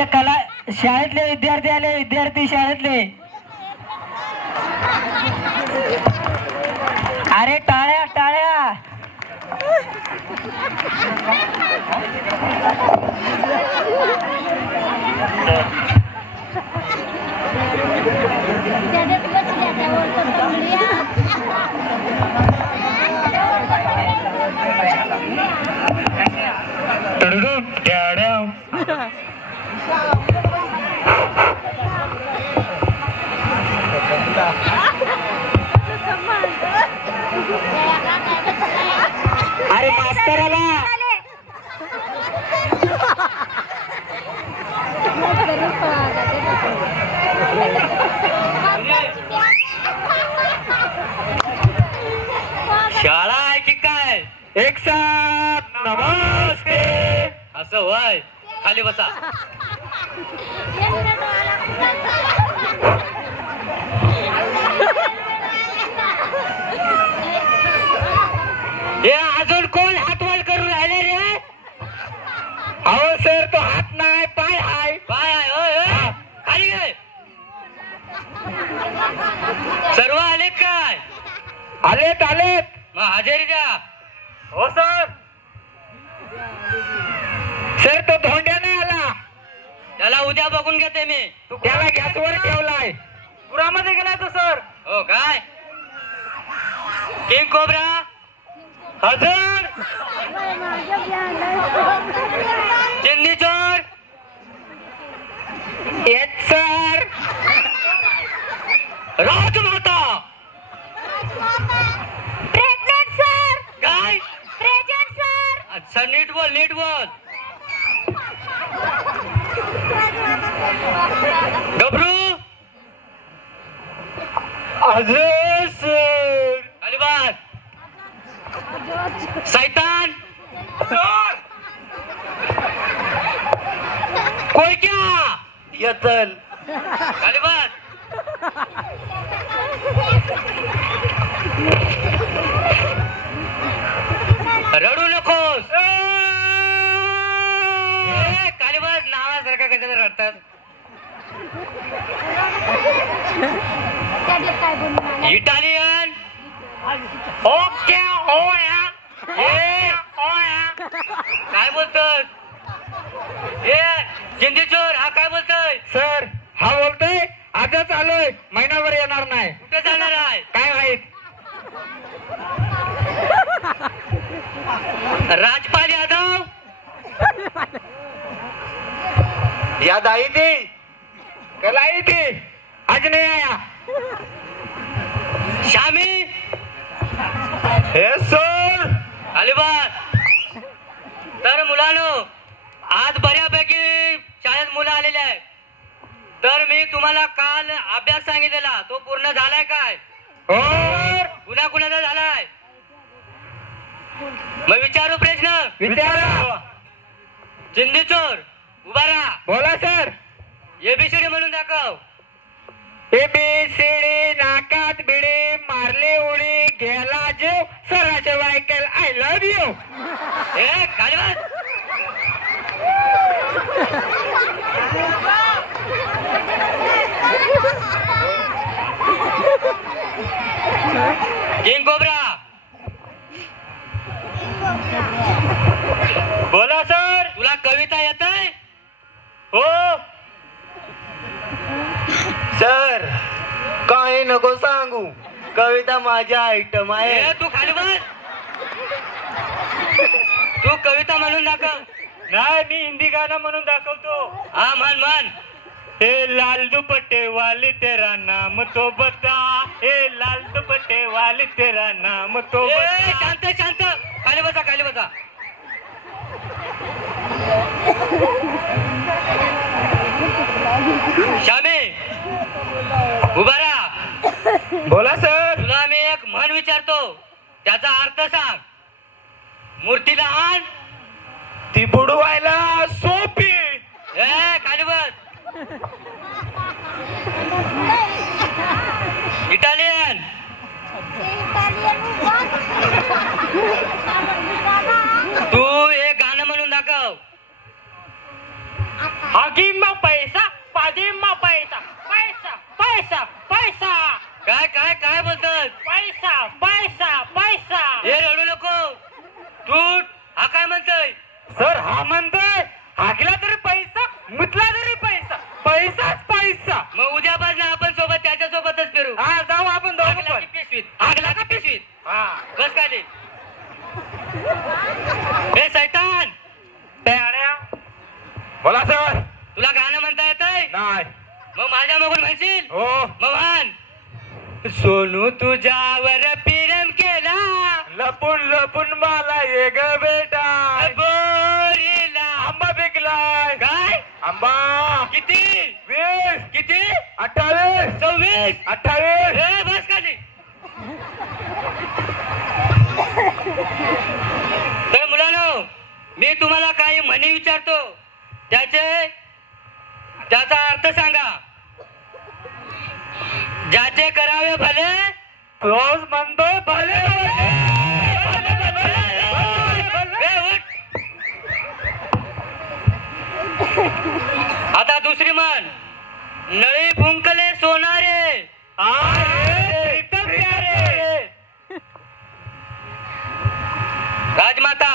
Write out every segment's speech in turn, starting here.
आपले कला शाळेतले विद्यार्थी आले, विद्यार्थी शाळेतले. अरे टाळ्या टाळ्या. अरे मास्तराला शाळा आहे की काय? एक साथ नमस्ते. असं होय, खाली बसा. हे अजून कोण हात वर करून राहिले रे? अहो सर, तो हात नाही, पाय हाय. काय आहे? होय, होय. खाली घे. सर्व आले काय? आलेत आलेत. मग हजेरी द्या. हो सर. सर, तो धोंड्या नाही आला. त्याला उद्या बघून घेते मी. त्याला गॅसवर ठेवलाय. पुरामध्ये गेलाय तो सर. हो काय? किंग कोब्रा हजर. चिंदी चोर yes sir. Rajmata. Present sir. काय? Present sir. अच्छा, नीट बोल, नीट बोल. गबरू हजर सर. खाली बस. सैतान कोई क्या येतल. खाली बस. रडू नकोस. खाली बस. नावासारखा कशाला रडतात? इटालियन. ओके ओया. काय बोलतोस? ए चिंदी चोर, हा काय बोलतोय? सर, हा बोलतोय आजच आलोय, महिनाभर येणार नाही. कुठे जाणार आहे? काय माहित. राजपाल यादव. याद आई थी, कल आई थी, आज नहीं आया. शामी. हे सर. अलिबाग. तर मुलांनो, आज बऱ्यापैकी शाळेत मुलं आलेले आहेत. तर मी तुम्हाला काल अभ्यास सांगितलेला, तो पूर्ण झालाय काय? और कुणा कुणाचा झालाय? मग विचारू प्रश्न. विचारा. चिंदी चोर उभा राहा. बोला सर. एबीसीडी म्हणून दाखव. ABCD नाकात बिडी, मारली उडी, गेला जीव, सराचे वायकल, आय लव्ह यू. ए खाली बस. King cobra. बोला सर. तुला कविता येत आहे? हो सर. काही नको सांगू, कविता माझ्या आयटम आहे. ए तू खाली बस. तू कविता म्हणून दाखव. नाही, मी हिंदी गाणं म्हणून दाखवतो. हा म्हण म्हण. हे लाल दुपट्टे वाली तेरा नाम तो बता, हे लाल दुपट्टे वाली तेरा नाम तो ए, बता. शांत शांत. खाली बसा, खाली बसा. श्यामे उभा राहा. बोला सर. तुला मी एक म्हण विचारतो, त्याचा अर्थ सांग. मूर्ती लहान, ती बुडवायला सोपी. ए खाली बस. इटालियन. तू एक गाणं म्हणून दाखव. हाकिम सर हा म्हणतोय हाकला तरी पैसा मुतला तरी पैसा पैसाच पैसा. मग उद्यापासून आपण सोबत त्याच्या सोबतच फिरू. हा जाऊ आपण दोघं हागला पण. की पिशवीत हागला का पिशवीत. हा बस खाली. हे सैतान टॅड्या. बोला सर. तुला गाणं म्हणता येतंय. नाही. मग माझ्या मागून म्हणशील. हो. मग म्हण. सोनू तुझ्यावर प्रेम केला लपून लपून मला ये ग बेटा. बोरीला आंबा पिकलाय. काय आंबा किती 20 किती 28 26 28. ए, बस खाली. तर मुलांनो मी तुम्हाला काही म्हणी विचारतो त्याचा अर्थ सांगा. ज्याचे करावे भले रोज म्हणतोय भले ए, उठ. आता दुसरी म्हण. नळी फुंकले सोनारे राजमाता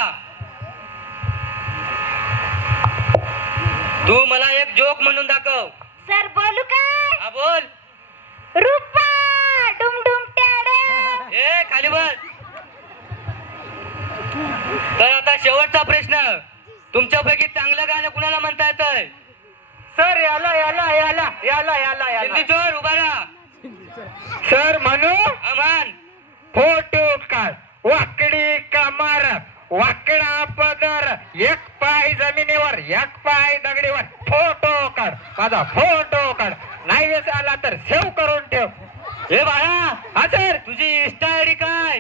तू मला एक जोक म्हणून दाखव. सर बोलू काय? हा बोल. रुपा डुमडुम टॅड. ए खाली बस. तर आता शेवटचा प्रश्न. तुमच्यापैकी चांगलं गाणं कुणाला म्हणता येतंय. सर याला याला याला याला याला याला सिद्धी चोर उभा राहा. सर म्हणू हा म्हण. फोटो काढ वाकडी कमर वाकडा पदर एक पाय जमिनीवर एक पाय दगडीवर फोटो काढ माझा फोटो काढ नाही वेस आला तर सेव्ह करून ठेव. हे बाळा हा सर. तुझी इंस्टा आयडी काय.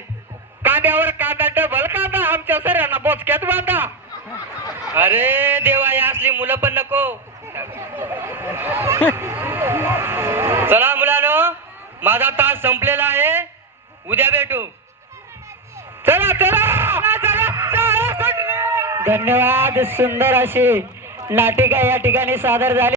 कांद्यावर कांदा डबल कांदा आमच्या सरांना बोचक्यात बांधा. अरे देवा या असली मुलं पण नको. चला मुलांनो माझा तास संपलेला आहे. उद्या भेटू. चला चला चला चला. धन्यवाद. सुंदर अशी नाटिका या ठिकाणी सादर झाली.